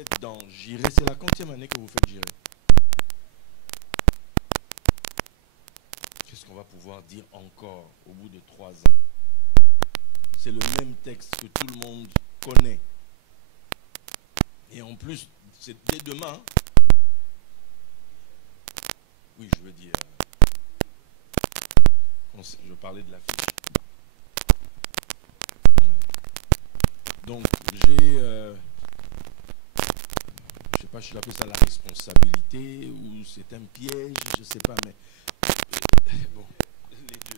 êtes dans Jiré, c'est la quantième année que vous faites Jiré? Qu'est-ce qu'on va pouvoir dire encore au bout de 3 ans? C'est le même texte que tout le monde connaît. Et en plus, c'est dès demain. Oui, je veux dire, je parlais de la fiche. Ouais. Donc, je sais pas, je l'appelle ça la responsabilité ou c'est un piège, je sais pas, mais bon, les deux.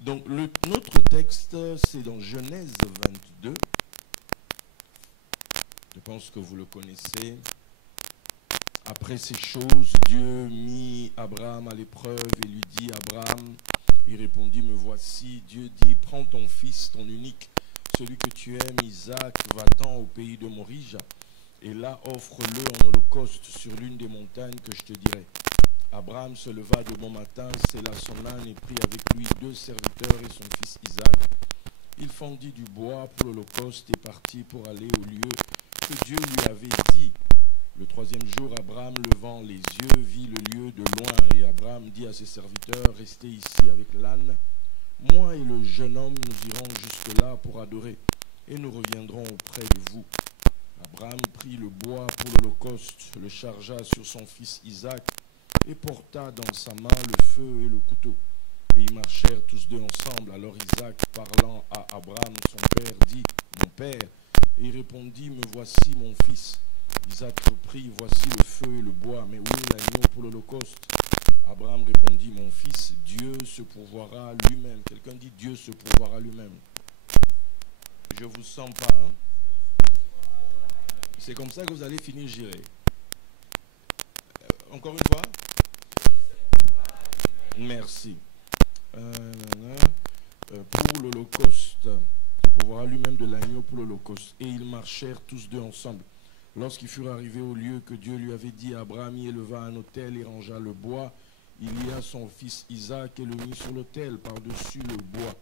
Donc, notre texte, c'est dans Genèse 22. Je pense que vous le connaissez. Après ces choses, Dieu mit Abraham à l'épreuve et lui dit, Abraham, il répondit, me voici. Dieu dit, prends ton fils, ton unique, celui que tu aimes, Isaac, va-t'en au pays de Morija, et là offre-le en holocauste sur l'une des montagnes que je te dirai. Abraham se leva de bon matin, sella son âne et prit avec lui 2 serviteurs et son fils Isaac. Il fendit du bois pour l'holocauste et partit pour aller au lieu que Dieu lui avait dit. Le 3e jour, Abraham, levant les yeux, vit le lieu de loin. Et Abraham dit à ses serviteurs, restez ici avec l'âne. Moi et le jeune homme, nous irons jusque-là pour adorer, et nous reviendrons auprès de vous. Abraham prit le bois pour l'holocauste, le chargea sur son fils Isaac, et porta dans sa main le feu et le couteau. Et ils marchèrent tous deux ensemble. Alors Isaac, parlant à Abraham, son père, dit, mon père. Et il répondit, me voici mon fils. Isaac reprit, voici le feu et le bois, mais où est l'agneau pour l'holocauste? Abraham répondit, mon fils, Dieu se pourvoira lui-même. Quelqu'un dit, Dieu se pourvoira lui-même. Je vous sens pas, hein? C'est comme ça que vous allez finir Jiré. Encore une fois? Merci. Pour l'holocauste, se pourvoira lui-même de l'agneau pour l'holocauste. Et ils marchèrent tous deux ensemble. Lorsqu'ils furent arrivés au lieu que Dieu lui avait dit, Abraham y éleva un autel et rangea le bois. Il lia son fils Isaac et le mit sur l'autel par-dessus le bois.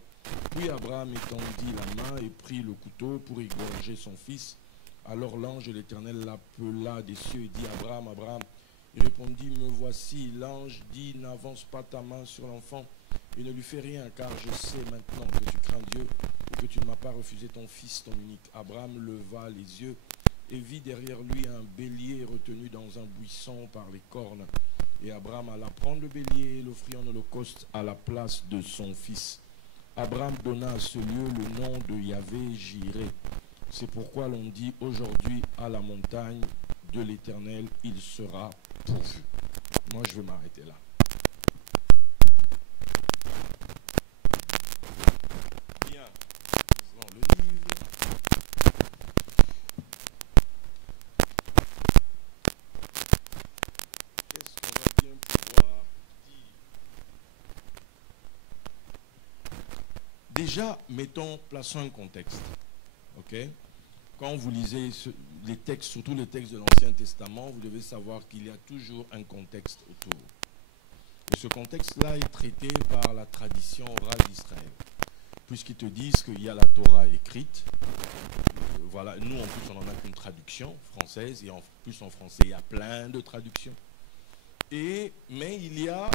Puis Abraham étendit la main et prit le couteau pour égorger son fils. Alors l'ange de l'Éternel l'appela des cieux et dit, Abraham, Abraham. Il répondit, me voici. L'ange dit, n'avance pas ta main sur l'enfant et ne lui fais rien, car je sais maintenant que tu crains Dieu et que tu ne m'as pas refusé ton fils, ton unique. Abraham leva les yeux et vit derrière lui un bélier retenu dans un buisson par les cornes. Et Abraham alla prendre le bélier et l'offrit en holocauste à la place de son fils. Abraham donna à ce lieu le nom de Yahvé Jiré. C'est pourquoi l'on dit aujourd'hui à la montagne de l'Éternel, il sera pourvu. Moi, je vais m'arrêter là. Bien. Ouvrons le livre. Qu'est-ce qu'on va bien pouvoir dire? Déjà, plaçons un contexte. Ok? Quand vous lisez les textes, surtout les textes de l'Ancien Testament, vous devez savoir qu'il y a toujours un contexte autour. Et ce contexte-là est traité par la tradition orale d'Israël. Puisqu'ils te disent qu'il y a la Torah écrite, voilà, nous en plus on n'en a qu'une traduction française, et en plus en français il y a plein de traductions. Mais il y a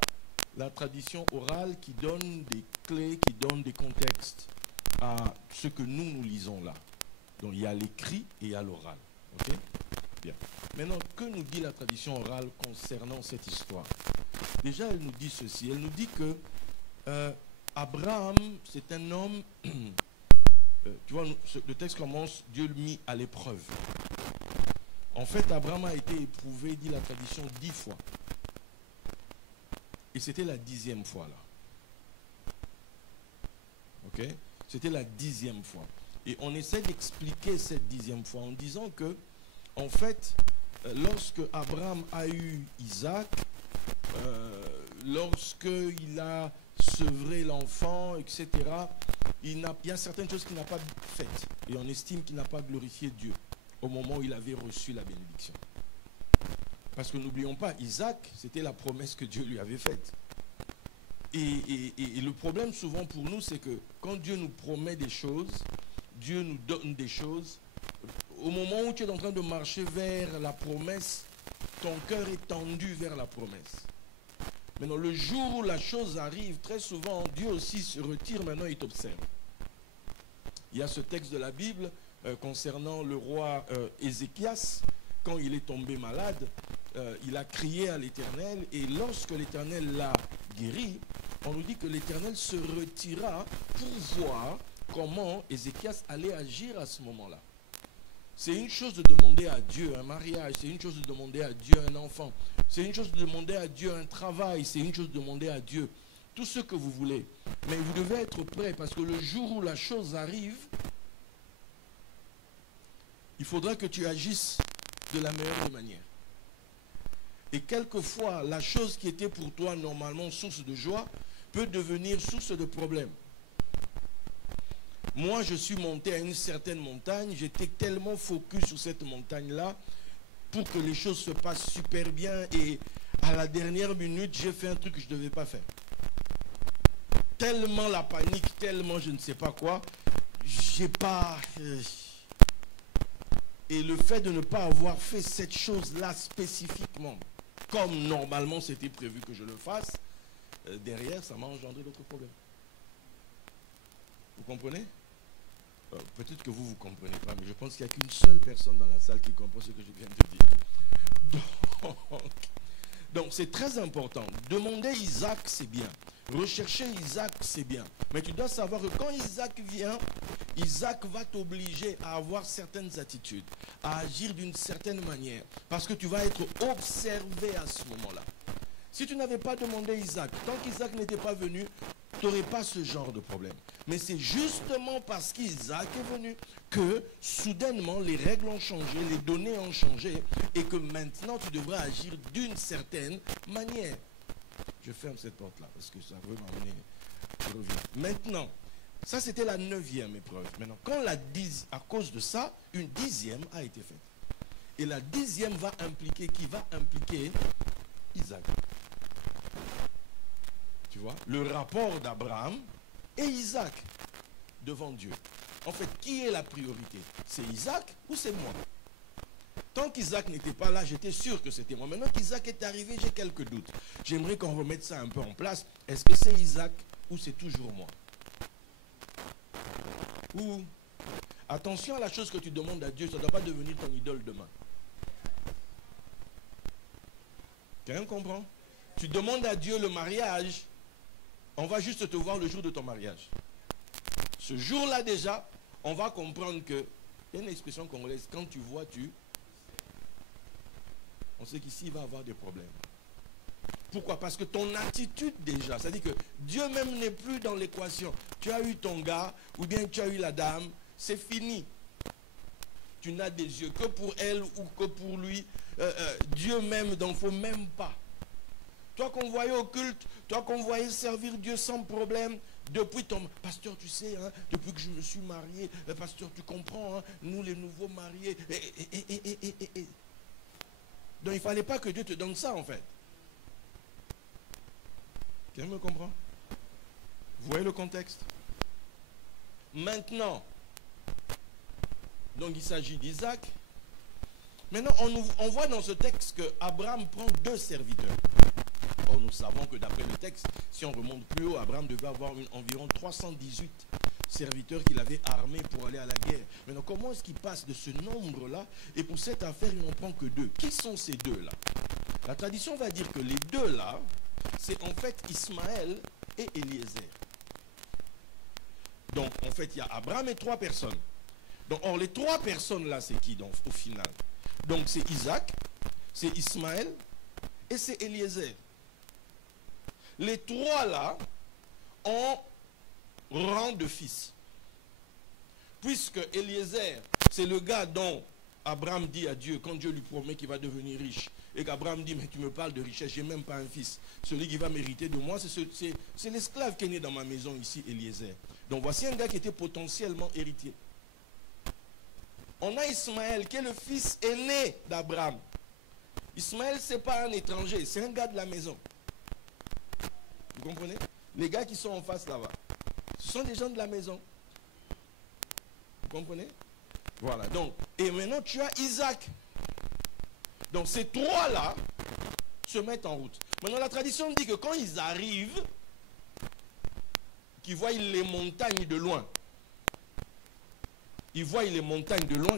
la tradition orale qui donne des clés, qui donne des contextes à ce que nous lisons là. Donc il y a l'écrit et il y a l'oral. Ok? Bien. Maintenant, que nous dit la tradition orale concernant cette histoire? Déjà, elle nous dit ceci. Elle nous dit que Abraham, c'est un homme, tu vois, le texte commence, Dieu le mit à l'épreuve. En fait, Abraham a été éprouvé, dit la tradition, 10 fois. Et c'était la 10e fois là. Ok? C'était la 10e fois. Et on essaie d'expliquer cette 10e fois en disant que, en fait, lorsque Abraham a eu Isaac, lorsqu'il a sevré l'enfant, etc., il y a certaines choses qu'il n'a pas faites. Et on estime qu'il n'a pas glorifié Dieu au moment où il avait reçu la bénédiction. Parce que n'oublions pas, Isaac, c'était la promesse que Dieu lui avait faite. Et le problème souvent pour nous, c'est que quand Dieu nous promet des choses, Dieu nous donne des choses, Au moment où tu es en train de marcher vers la promesse, ton cœur est tendu vers la promesse. Maintenant, le jour où la chose arrive, très souvent, Dieu aussi se retire, maintenant il t'observe. Il y a ce texte de la Bible concernant le roi Ézéchias, quand il est tombé malade, il a crié à l'Éternel, et lorsque l'Éternel l'a guéri, on nous dit que l'Éternel se retira pour voir comment Ézéchias allait agir à ce moment-là. C'est une chose de demander à Dieu un mariage, c'est une chose de demander à Dieu un enfant, c'est une chose de demander à Dieu un travail, c'est une chose de demander à Dieu tout ce que vous voulez. Mais vous devez être prêt parce que le jour où la chose arrive, il faudra que tu agisses de la meilleure des manières. Et quelquefois, la chose qui était pour toi normalement source de joie peut devenir source de problème. Moi, je suis monté à une certaine montagne, j'étais tellement focus sur cette montagne-là pour que les choses se passent super bien et à la dernière minute, j'ai fait un truc que je ne devais pas faire. Tellement la panique, tellement je ne sais pas quoi, j'ai pas... Et le fait de ne pas avoir fait cette chose-là spécifiquement, comme normalement c'était prévu que je le fasse, derrière, ça m'a engendré d'autres problèmes. Vous comprenez? Peut-être que vous ne comprenez pas, mais je pense qu'il n'y a qu'une seule personne dans la salle qui comprend ce que je viens de dire. Donc c'est très important. Demander Isaac, c'est bien. Rechercher Isaac, c'est bien. Mais tu dois savoir que quand Isaac vient, Isaac va t'obliger à avoir certaines attitudes, à agir d'une certaine manière, parce que tu vas être observé à ce moment-là. Si tu n'avais pas demandé Isaac, tant qu'Isaac n'était pas venu, tu n'aurais pas ce genre de problème. Mais c'est justement parce qu'Isaac est venu que soudainement les règles ont changé, les données ont changé et que maintenant tu devrais agir d'une certaine manière. Je ferme cette porte-là parce que ça veut m'amener. Je reviens. Maintenant, ça c'était la 9e épreuve. Maintenant, à cause de ça, une 10e a été faite. Et la 10e va impliquer qui? Va impliquer Isaac. Tu vois, le rapport d'Abraham et Isaac devant Dieu. En fait, qui est la priorité? C'est Isaac ou c'est moi? Tant qu'Isaac n'était pas là, j'étais sûr que c'était moi. Maintenant qu'Isaac est arrivé, j'ai quelques doutes. J'aimerais qu'on remette ça un peu en place. Est-ce que c'est Isaac ou c'est toujours moi? Ou, attention à la chose que tu demandes à Dieu, ça ne doit pas devenir ton idole demain. Quelqu'un comprend? Tu demandes à Dieu le mariage, on va juste te voir le jour de ton mariage. Ce jour-là déjà, on va comprendre que, il y a une expression congolaise, quand tu vois, on sait qu'ici, il va y avoir des problèmes. Pourquoi? Parce que ton attitude déjà, c'est-à-dire que Dieu même n'est plus dans l'équation. Tu as eu ton gars, ou bien tu as eu la dame, c'est fini. Tu n'as des yeux que pour elle ou que pour lui. Dieu même, donc il ne faut même pas. Toi qu'on voyait au culte, toi qu'on voyait servir Dieu sans problème, depuis ton... Pasteur, tu sais, hein, depuis que je me suis marié, pasteur, tu comprends, hein, nous les nouveaux mariés... Donc il ne fallait pas que Dieu te donne ça en fait. Quelqu'un me comprend? Vous voyez le contexte? Maintenant, donc il s'agit d'Isaac. Maintenant, on voit dans ce texte que Abraham prend 2 serviteurs. Or, nous savons que d'après le texte, si on remonte plus haut, Abraham devait avoir environ 318 serviteurs qu'il avait armés pour aller à la guerre. Maintenant, comment est-ce qu'il passe de ce nombre-là? Et pour cette affaire, il n'en prend que 2. Qui sont ces 2-là? La tradition va dire que les 2-là, c'est en fait Ismaël et Eliezer. Donc, en fait, il y a Abraham et 3 personnes. Donc, or, les 3 personnes-là, c'est qui donc, au final? Donc, c'est Isaac, c'est Ismaël et c'est Eliezer. Les 3 là ont rang de fils. Puisque Eliezer, c'est le gars dont Abraham dit à Dieu, quand Dieu lui promet qu'il va devenir riche, et qu'Abraham dit, mais tu me parles de richesse, j'ai même pas un fils. Celui qui va mériter de moi, c'est l'esclave qui est né dans ma maison ici, Eliezer. Donc voici un gars qui était potentiellement héritier. On a Ismaël, qui est le fils aîné d'Abraham. Ismaël, ce n'est pas un étranger, c'est un gars de la maison. Vous comprenez? Les gars qui sont en face là-bas, ce sont des gens de la maison. Vous comprenez? Voilà, donc, et maintenant tu as Isaac. Donc ces trois-là se mettent en route. Maintenant la tradition dit que quand ils arrivent, qu'ils voient les montagnes de loin,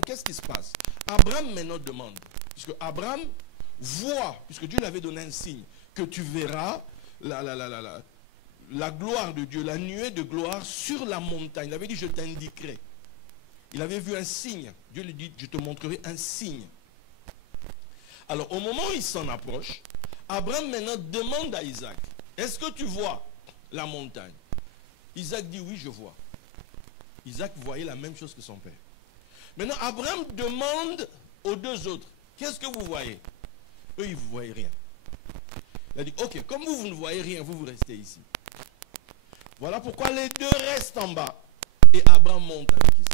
qu'est-ce qui se passe? Abraham maintenant demande, puisque Abraham voit, puisque Dieu lui avait donné un signe, que tu verras la gloire de Dieu, la nuée de gloire sur la montagne. Il avait dit, je t'indiquerai. Il avait vu un signe. Dieu lui dit, je te montrerai un signe. Alors, au moment où il s'en approche, Abraham maintenant demande à Isaac, est-ce que tu vois la montagne? Isaac dit, oui, je vois. Isaac voyait la même chose que son père. Maintenant, Abraham demande aux deux autres, qu'est-ce que vous voyez? Eux, ils ne voyaient rien. Il a dit, ok, comme vous ne voyez rien, vous restez ici. Voilà pourquoi les deux restent en bas. Et Abraham monte avec Isaac.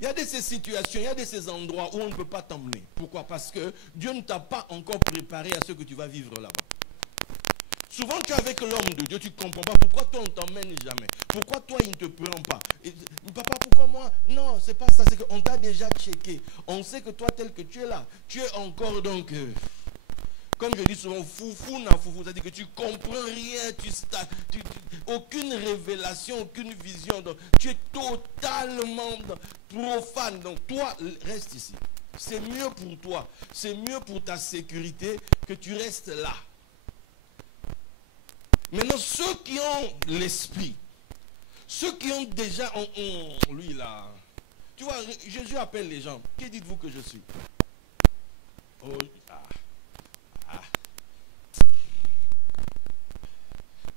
Il y a de ces situations, il y a de ces endroits où on ne peut pas t'emmener. Pourquoi? Parce que Dieu ne t'a pas encore préparé à ce que tu vas vivre là-bas. Souvent, tu es avec l'homme de Dieu, tu ne comprends pas. Pourquoi toi, on ne t'emmène jamais? Pourquoi toi, il ne te prend pas? Et, papa, pourquoi moi? Non, c'est pas ça. C'est qu'on t'a déjà checké. On sait que toi, tel que tu es là, tu es encore donc... comme je dis souvent, foufou na foufou. C'est-à-dire que tu ne comprends rien. Aucune révélation, aucune vision. Donc, tu es totalement profane. Donc, toi, reste ici. C'est mieux pour toi. C'est mieux pour ta sécurité que tu restes là. Maintenant, ceux qui ont l'esprit, ceux qui ont déjà, lui là, tu vois, Jésus appelle les gens. Qui dites-vous que je suis? Oh,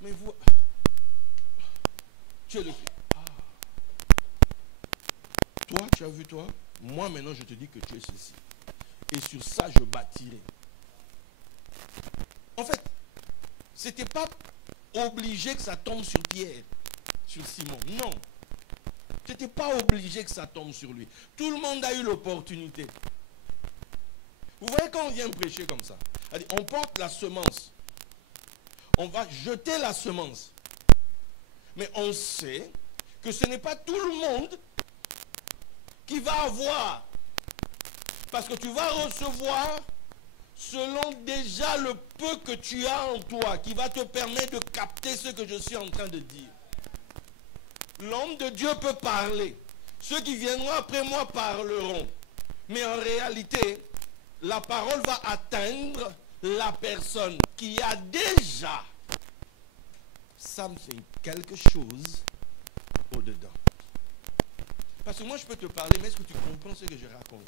Mais vous, tu es le Christ. Toi, tu as vu toi? Moi maintenant, je te dis que tu es ceci. Et sur ça, je bâtirai. En fait, c'était pas obligé que ça tombe sur Pierre, sur Simon. Non. Tu n'étais pas obligé que ça tombe sur lui. Tout le monde a eu l'opportunité. Vous voyez quand on vient prêcher comme ça, on porte la semence. On va jeter la semence. Mais on sait que ce n'est pas tout le monde qui va avoir. Parce que tu vas recevoir selon déjà le peu que tu as en toi, qui va te permettre de capter ce que je suis en train de dire. L'homme de Dieu peut parler. Ceux qui viendront après moi parleront. Mais en réalité, la parole va atteindre la personne qui a déjà, something, quelque chose au-dedans. Parce que moi, je peux te parler, mais est-ce que tu comprends ce que je raconte?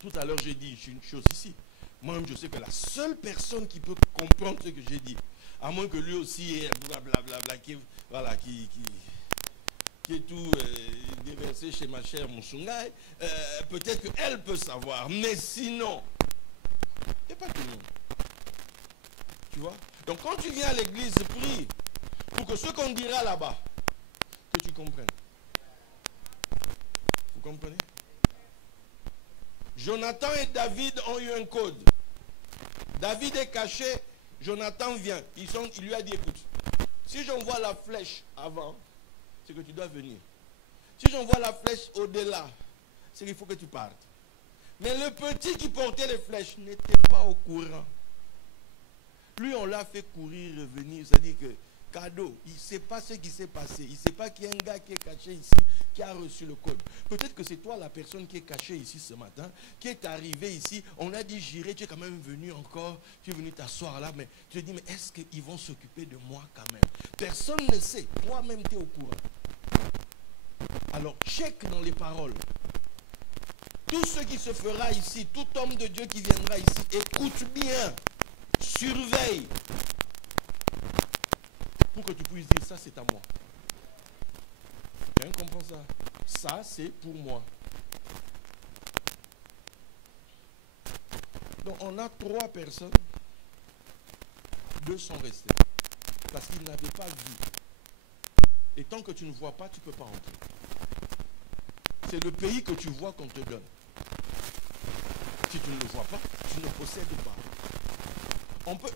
Tout à l'heure, j'ai dit une chose ici. Moi-même, je sais que la seule personne qui peut comprendre ce que j'ai dit, à moins que lui aussi est blablabla, qui est tout déversé chez ma chère Moussounaï, peut-être qu'elle peut savoir. Mais sinon, il n'y a pas tout le monde. Tu vois? Donc quand tu viens à l'église, prie pour que ce qu'on dira là-bas, que tu comprennes. Vous comprenez? Jonathan et David ont eu un code. David est caché, Jonathan vient. Il lui a dit, écoute, si j'envoie la flèche avant, c'est que tu dois venir. Si j'envoie la flèche au-delà, c'est qu'il faut que tu partes. Mais le petit qui portait les flèches n'était pas au courant. Lui, on l'a fait courir, revenir. C'est-à-dire que, cadeau, il ne sait pas ce qui s'est passé. Il ne sait pas qu'il y a un gars qui est caché ici, qui a reçu le code. Peut-être que c'est toi la personne qui est cachée ici ce matin, qui est arrivée ici. On a dit, j'irai, tu es quand même venu encore. Tu es venu t'asseoir là, mais tu te dis, mais est-ce qu'ils vont s'occuper de moi quand même? Personne ne sait. Toi-même, tu es au courant. Alors, check dans les paroles. Tout ce qui se fera ici, tout homme de Dieu qui viendra ici, écoute bien. Surveille pour que tu puisses dire ça c'est à moi. Quelqu'un comprend ça? Ça c'est pour moi. Donc on a 3 personnes, 2 sont restés parce qu'ils n'avaient pas vu. Et tant que tu ne vois pas, tu ne peux pas entrer. C'est le pays que tu vois qu'on te donne. Si tu ne le vois pas, tu ne possèdes pas.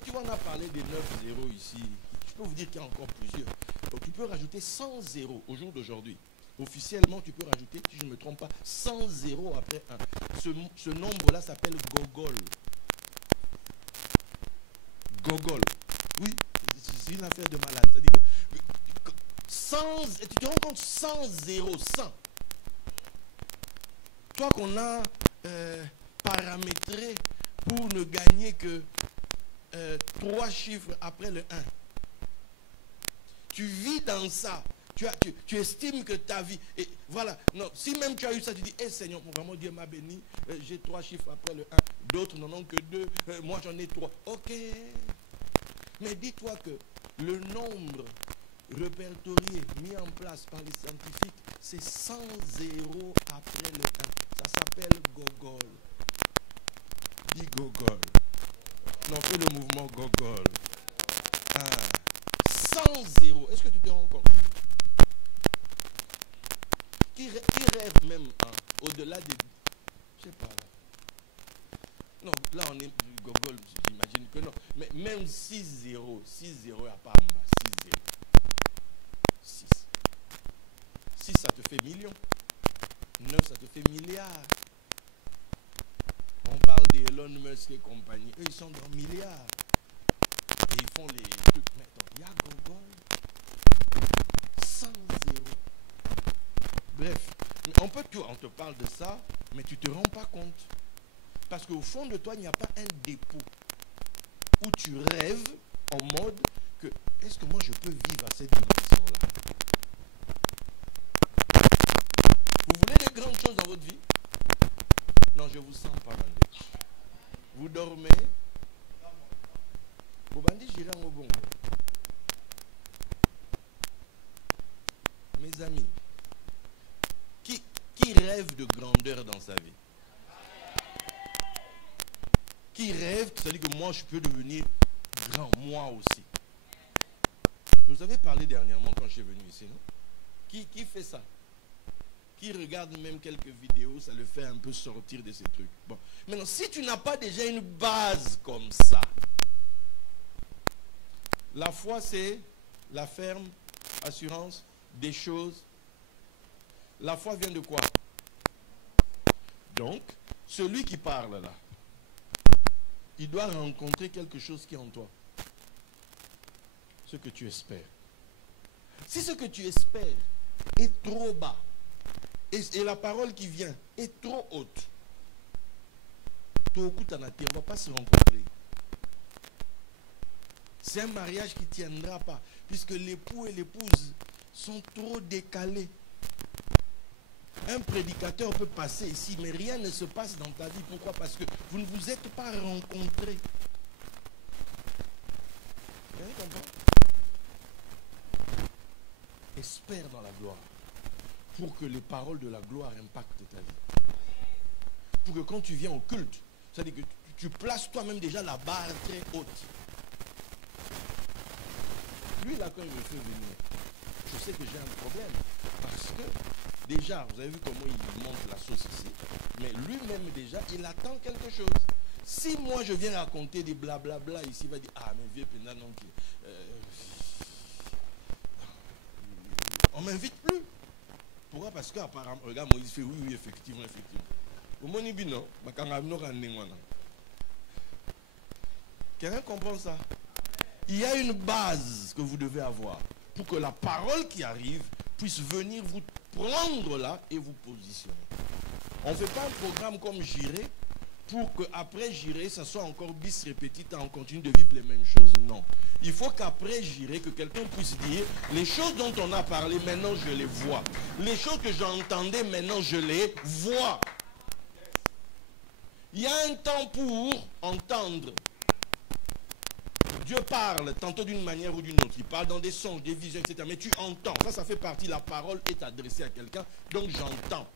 Tu vois, on a parlé des 9 zéros ici. Je peux vous dire qu'il y a encore plusieurs. Donc tu peux rajouter 100 zéros au jour d'aujourd'hui. Officiellement, tu peux rajouter, si je ne me trompe pas, 100 zéros après 1. Ce nombre-là s'appelle Gogol. Gogol. Oui, c'est une affaire de malade. C'est-à-dire que 100, tu te rends compte, 100 zéros, 100. Toi qu'on a paramétré pour ne gagner que 3 chiffres après le 1. Tu vis dans ça. Tu estimes que ta vie... Et voilà. Non, si même tu as eu ça, tu dis, hey, Seigneur, vraiment Dieu m'a béni. J'ai 3 chiffres après le 1. D'autres n'en ont que 2. Moi, j'en ai 3. Ok. Mais dis-toi que le nombre répertorié, mis en place par les scientifiques, c'est 100 zéros après le 1. Ça s'appelle Gogol. Dis Gogol. Non, fais le mouvement Gogol. 100 zéros. Est-ce que tu te rends compte? Qui rêve même au-delà des... Je sais pas. Non, là on est Gogol, j'imagine que non. Mais même 6 zéros, 6 zéros à part en bas, 6 zéros. 6. 6 ça te fait millions. 9 ça te fait milliards. On parle d'Elon Musk et compagnie. Eux ils sont dans milliards. Et ils font les trucs. Mais attends, il y a Gogol. 100 zéros. Bref, on te parle de ça, mais tu ne te rends pas compte. Parce qu'au fond de toi, il n'y a pas un dépôt où tu rêves en mode que est-ce que moi je peux vivre à cette dimension-là? Vous voulez des grandes choses dans votre vie? Non, je vous sens pas mal. Vous dormez? Vous bandit j'irai au bon. Mes amis, qui rêve de grandeur dans sa vie? Qui rêve, c'est-à-dire que moi je peux devenir grand, moi aussi. Je vous avais parlé dernièrement quand je suis venu ici, non? Qui fait ça? Qui regarde même quelques vidéos, ça le fait un peu sortir de ces trucs. Bon. Maintenant, si tu n'as pas déjà une base comme ça, la foi c'est la ferme assurance des choses. La foi vient de quoi? Donc, celui qui parle là, il doit rencontrer quelque chose qui est en toi. Ce que tu espères. Si ce que tu espères est trop bas, et la parole qui vient est trop haute, on ne va pas se rencontrer. C'est un mariage qui ne tiendra pas, puisque l'époux et l'épouse sont trop décalés. Un prédicateur peut passer ici, mais rien ne se passe dans ta vie. Pourquoi? Parce que vous ne vous êtes pas rencontrés. Vous avez compris? Espère dans la gloire. Pour que les paroles de la gloire impactent ta vie. Pour que quand tu viens au culte, c'est-à-dire que tu places toi-même déjà la barre très haute. Lui, là, quand il me fait venir, je sais que j'ai un problème. Parce que, déjà, vous avez vu comment il monte la sauce ici. Mais lui-même, déjà, il attend quelque chose. Si moi, je viens raconter des blablabla ici, il va dire, ah, mais vieux pénal, non, on ne m'invite plus. Pourquoi? Parce qu'apparemment, regarde, Moïse fait oui, effectivement. Quelqu'un comprend ça? Il y a une base que vous devez avoir pour que la parole qui arrive puisse venir vous prendre là et vous positionner. On ne fait pas un programme comme J'irai pour qu'après J'irai, ça soit encore bis répétita, on continue de vivre les mêmes choses. Non. Il faut qu'après J'irai, que quelqu'un puisse dire, les choses dont on a parlé, maintenant je les vois. Les choses que j'entendais, maintenant je les vois. Il y a un temps pour entendre. Dieu parle tantôt d'une manière ou d'une autre. Il parle dans des songes, des visions, etc. Mais tu entends. Ça fait partie. La parole est adressée à quelqu'un. Donc j'entends.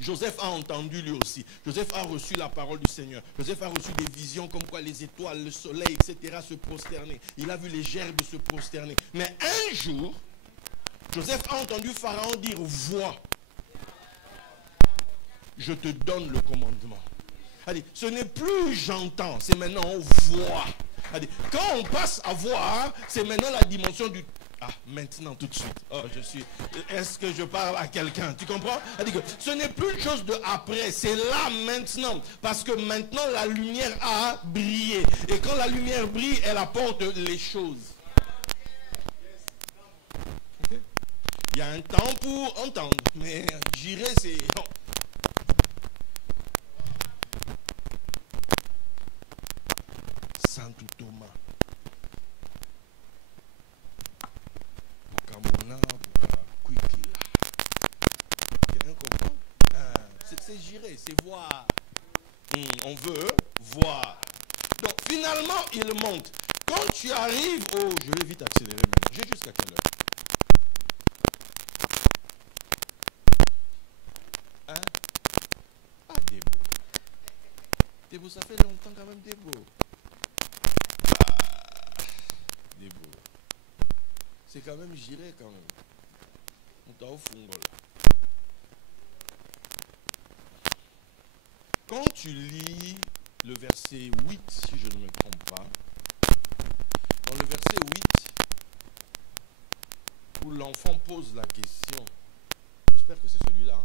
Joseph a entendu lui aussi. Joseph a reçu la parole du Seigneur. Joseph a reçu des visions comme quoi les étoiles, le soleil, etc. se prosterner. Il a vu les gerbes se prosterner. Mais un jour, Joseph a entendu Pharaon dire, vois, je te donne le commandement. Ce n'est plus j'entends, c'est maintenant on voit. Quand on passe à voir, c'est maintenant la dimension du... Ah, maintenant, tout de suite. Oh, est-ce que je parle à quelqu'un? Tu comprends? C'est-à-dire que ce n'est plus une chose de après, c'est là maintenant. Parce que maintenant, la lumière a brillé. Et quand la lumière brille, elle apporte les choses. Okay? Il y a un temps pour entendre, mais j'irai, c'est... Oh. Saint Thomas. C'est girer, c'est voir. On veut voir. Donc finalement, il monte. Quand tu arrives au... Je vais vite accélérer maintenant. J'ai jusqu'à quelle heure? Hein? Ah, Débo. Débo, ça fait longtemps quand même, Débo. Ah, Débo. C'est quand même giré quand même. On t'a au fond là. Quand tu lis le verset 8, si je ne me trompe pas, dans le verset 8, où l'enfant pose la question, j'espère que c'est celui-là. Hein?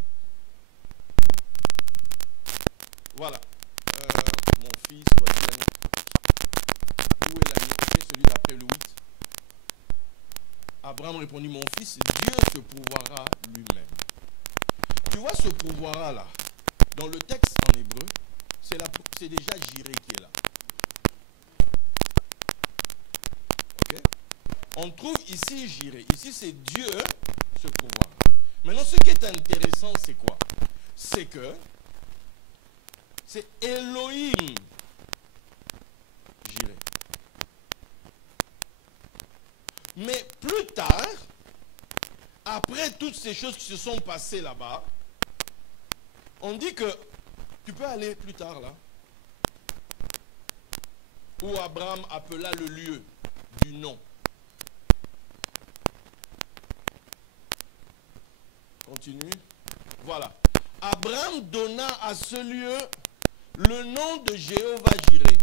Voilà. Mon fils, voici l'année. Où est l'année? C'est celui d'après le 8. Abraham répondit, mon fils, Dieu te pourvoira lui-même. Tu vois ce pourvoira-là? Dans le texte en hébreu, c'est déjà jiré qui est là. Ok? On trouve ici jiré. Ici, c'est Dieu se pourvoira. Maintenant, ce qui est intéressant, c'est quoi? C'est que c'est Elohim jiré. Mais plus tard, après toutes ces choses qui se sont passées là-bas, on dit que, tu peux aller plus tard là, où Abraham appela le lieu du nom. Continue. Voilà. Abraham donna à ce lieu le nom de Jéhovah Jiré.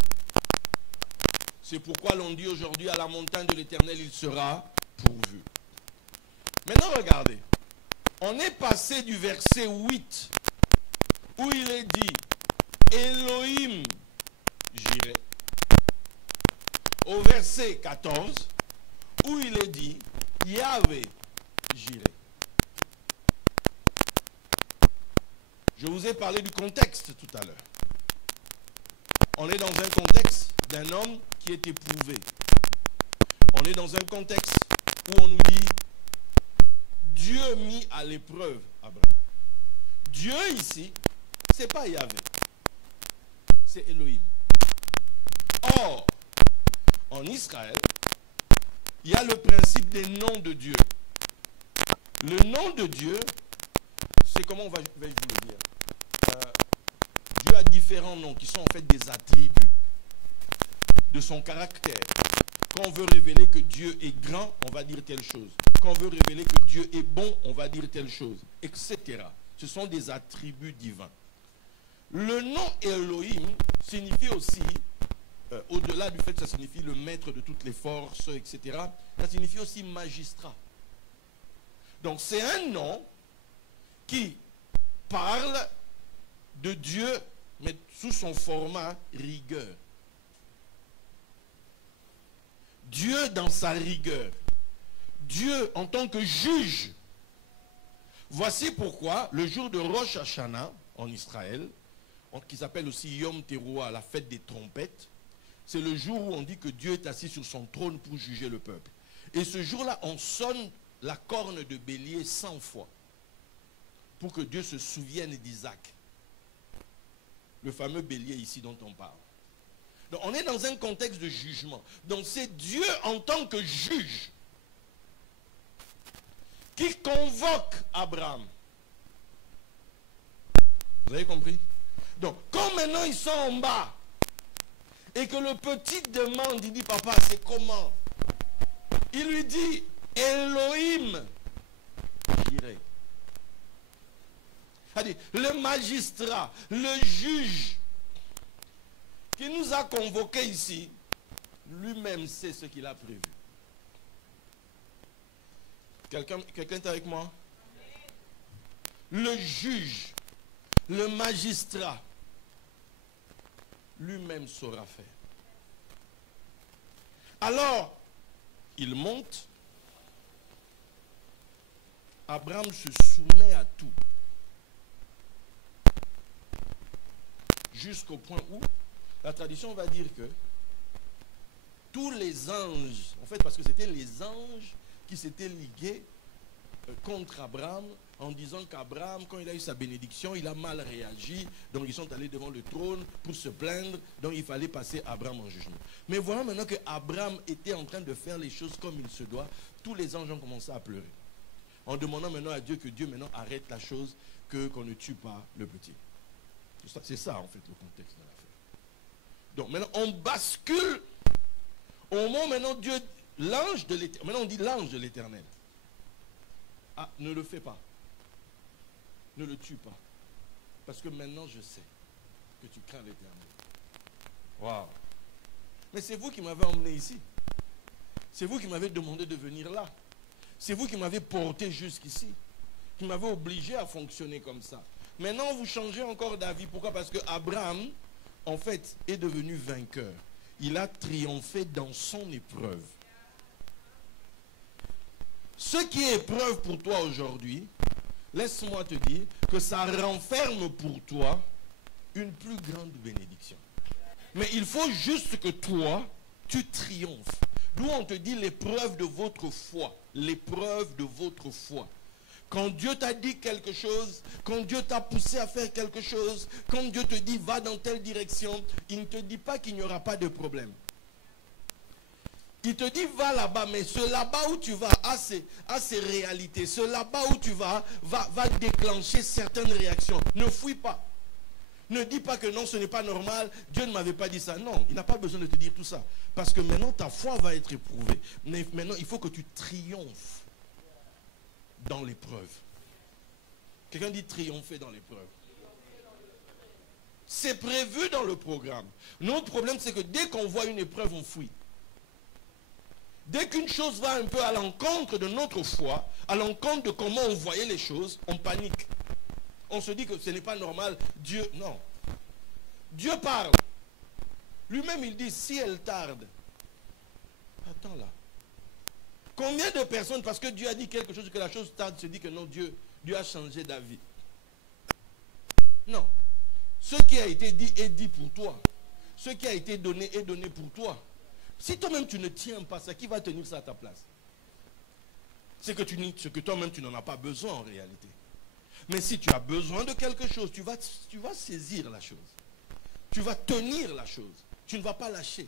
C'est pourquoi l'on dit aujourd'hui à la montagne de l'Éternel, il sera pourvu. Maintenant, regardez. On est passé du verset 8, où il est dit Elohim Jiré, au verset 14, où il est dit Yahvé Jiré. Je vous ai parlé du contexte tout à l'heure. On est dans un contexte d'un homme qui est éprouvé. On est dans un contexte où on nous dit Dieu mis à l'épreuve Abraham. Dieu ici, c'est pas Yahvé, c'est Elohim. Or, en Israël, il y a le principe des noms de Dieu. Le nom de Dieu, c'est comment vais-je vous le dire? Dieu a différents noms qui sont en fait des attributs de son caractère. Quand on veut révéler que Dieu est grand, on va dire telle chose. Quand on veut révéler que Dieu est bon, on va dire telle chose, etc. Ce sont des attributs divins. Le nom Elohim signifie aussi, au-delà du fait que ça signifie le maître de toutes les forces, etc., ça signifie aussi magistrat. Donc c'est un nom qui parle de Dieu, mais sous son format rigueur. Dieu dans sa rigueur. Dieu en tant que juge. Voici pourquoi le jour de Rosh Hashanah en Israël, qui s'appelle aussi Yom Teruah, la fête des trompettes, c'est le jour où on dit que Dieu est assis sur son trône pour juger le peuple. Et ce jour-là, on sonne la corne de bélier 100 fois pour que Dieu se souvienne d'Isaac. Le fameux bélier ici dont on parle. Donc on est dans un contexte de jugement. Donc c'est Dieu en tant que juge qui convoque Abraham. Vous avez compris? Donc quand maintenant ils sont en bas et que le petit demande, il dit papa c'est comment? Il lui dit Elohim Jiré. C'est-à-dire le magistrat, le juge qui nous a convoqués ici, lui-même sait ce qu'il a prévu. Quelqu'un est avec moi? Le juge, le magistrat, lui-même saura faire. Alors, il monte. Abraham se soumet à tout. Jusqu'au point où la tradition va dire que tous les anges, en fait, parce que c'était les anges qui s'étaient ligués contre Abraham, en disant qu'Abraham, quand il a eu sa bénédiction, il a mal réagi. Donc ils sont allés devant le trône pour se plaindre. Donc il fallait passer Abraham en jugement. Mais voilà maintenant que Abraham était en train de faire les choses comme il se doit. Tous les anges ont commencé à pleurer. En demandant maintenant à Dieu que Dieu maintenant arrête la chose, qu'on ne tue pas le petit. C'est ça en fait le contexte de l'affaire. Donc maintenant on bascule au moment maintenant Dieu, l'ange de l'Éternel. Maintenant on dit l'ange de l'Éternel. Ah, ne le fais pas. Ne le tue pas. Parce que maintenant je sais que tu crains l'Éternel. Waouh. Mais c'est vous qui m'avez emmené ici. C'est vous qui m'avez demandé de venir là. C'est vous qui m'avez porté jusqu'ici. Qui m'avez obligé à fonctionner comme ça. Maintenant vous changez encore d'avis. Pourquoi? Parce que Abraham, en fait, est devenu vainqueur. Il a triomphé dans son épreuve. Ce qui est épreuve pour toi aujourd'hui, laisse-moi te dire que ça renferme pour toi une plus grande bénédiction. Mais il faut juste que toi, tu triomphes. D'où on te dit l'épreuve de votre foi. L'épreuve de votre foi. Quand Dieu t'a dit quelque chose, quand Dieu t'a poussé à faire quelque chose, quand Dieu te dit va dans telle direction, il ne te dit pas qu'il n'y aura pas de problème. Il te dit va là-bas, mais ce là-bas où tu vas a ces réalités. Ce là-bas où tu vas déclencher certaines réactions. Ne fuis pas. Ne dis pas que non, ce n'est pas normal, Dieu ne m'avait pas dit ça. Non, il n'a pas besoin de te dire tout ça. Parce que maintenant, ta foi va être éprouvée. Mais maintenant, il faut que tu triomphes dans l'épreuve. Quelqu'un dit triompher dans l'épreuve. C'est prévu dans le programme. Notre problème, c'est que dès qu'on voit une épreuve, on fuit. Dès qu'une chose va un peu à l'encontre de notre foi, à l'encontre de comment on voyait les choses, on panique. On se dit que ce n'est pas normal. Dieu, non. Dieu parle. Lui-même, il dit, si elle tarde. Attends là. Combien de personnes, parce que Dieu a dit quelque chose, que la chose tarde, se dit que non, Dieu a changé d'avis. Non. Ce qui a été dit est dit pour toi. Ce qui a été donné est donné pour toi. Si toi-même tu ne tiens pas ça, qui va tenir ça à ta place? C'est que toi-même tu n'en as pas besoin en réalité. Mais si tu as besoin de quelque chose, tu vas saisir la chose. Tu vas tenir la chose. Tu ne vas pas lâcher.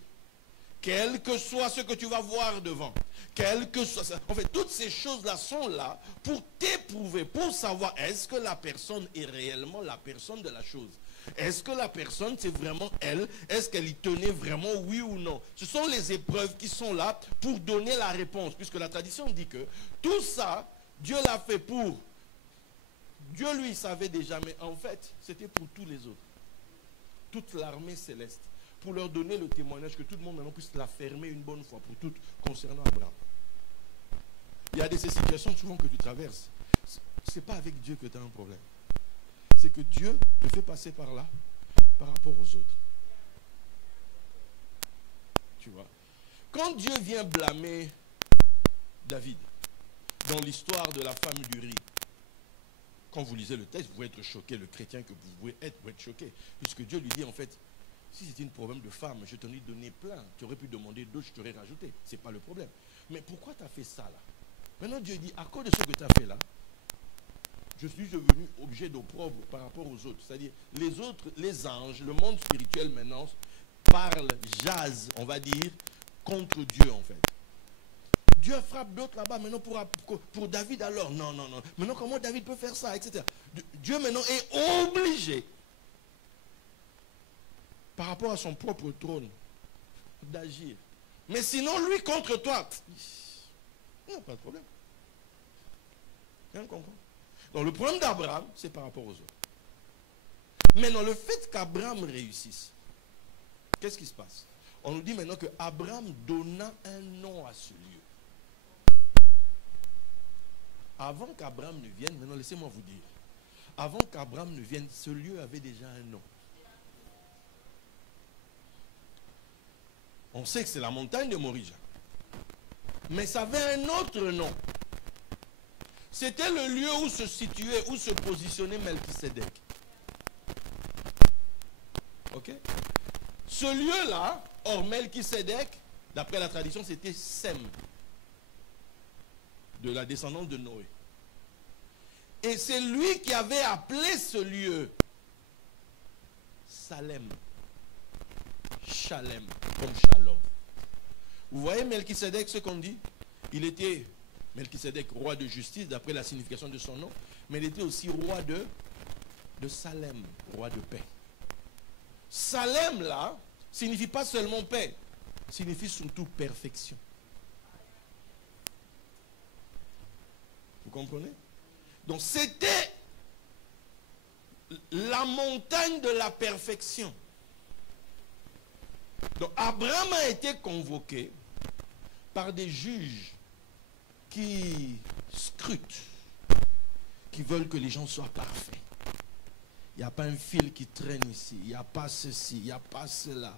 Quel que soit ce que tu vas voir devant. Quel que soit ça. En fait, toutes ces choses-là sont là pour t'éprouver, pour savoir est-ce que la personne est réellement la personne de la chose. Est-ce que la personne, c'est vraiment elle? Est-ce qu'elle y tenait vraiment, oui ou non? Ce sont les épreuves qui sont là pour donner la réponse. Puisque la tradition dit que tout ça, Dieu l'a fait pour... Dieu, lui, savait déjà, mais en fait, c'était pour tous les autres. Toute l'armée céleste. Pour leur donner le témoignage que tout le monde maintenant puisse la fermer une bonne fois pour toutes concernant Abraham. Il y a ces situations souvent que tu traverses. Ce n'est pas avec Dieu que tu as un problème. C'est que Dieu te fait passer par là, par rapport aux autres. Tu vois. Quand Dieu vient blâmer David, dans l'histoire de la femme d'Uri, quand vous lisez le texte, vous pouvez être choqué, le chrétien que vous pouvez être choqué. Puisque Dieu lui dit en fait, si c'était un problème de femme, je t'en ai donné plein. Tu aurais pu demander d'autres, je t'aurais rajouté. Ce n'est pas le problème. Mais pourquoi tu as fait ça là? Maintenant Dieu dit, à cause de ce que tu as fait là, je suis devenu objet d'opprobre par rapport aux autres. C'est-à-dire, les autres, les anges, le monde spirituel maintenant, parlent, jasent, on va dire, contre Dieu en fait. Dieu frappe d'autres là-bas maintenant pour David alors. Non. Maintenant, comment David peut faire ça, etc. Dieu maintenant est obligé, par rapport à son propre trône, d'agir. Mais sinon, lui contre toi, il n'y a pas de problème. Rien comprend. Donc le problème d'Abraham, c'est par rapport aux autres. Maintenant, le fait qu'Abraham réussisse, qu'est-ce qui se passe? On nous dit maintenant que Abraham donna un nom à ce lieu. Avant qu'Abraham ne vienne, maintenant laissez-moi vous dire, avant qu'Abraham ne vienne, ce lieu avait déjà un nom. On sait que c'est la montagne de Morija. Mais ça avait un autre nom. C'était le lieu où se situait, où se positionnait Melchisedec. Ok? Ce lieu-là, or Melchisedec, d'après la tradition, c'était Sem, de la descendance de Noé. Et c'est lui qui avait appelé ce lieu Salem. Shalem, comme Shalom. Vous voyez Melchisedec, ce qu'on dit? Il était, Melchisedec, roi de justice, d'après la signification de son nom, mais il était aussi roi de Salem, roi de paix. Salem, là, signifie pas seulement paix, signifie surtout perfection. Vous comprenez? Donc c'était la montagne de la perfection. Donc Abraham a été convoqué par des juges qui scrutent, qui veulent que les gens soient parfaits. Il n'y a pas un fil qui traîne ici, il n'y a pas ceci, il n'y a pas cela.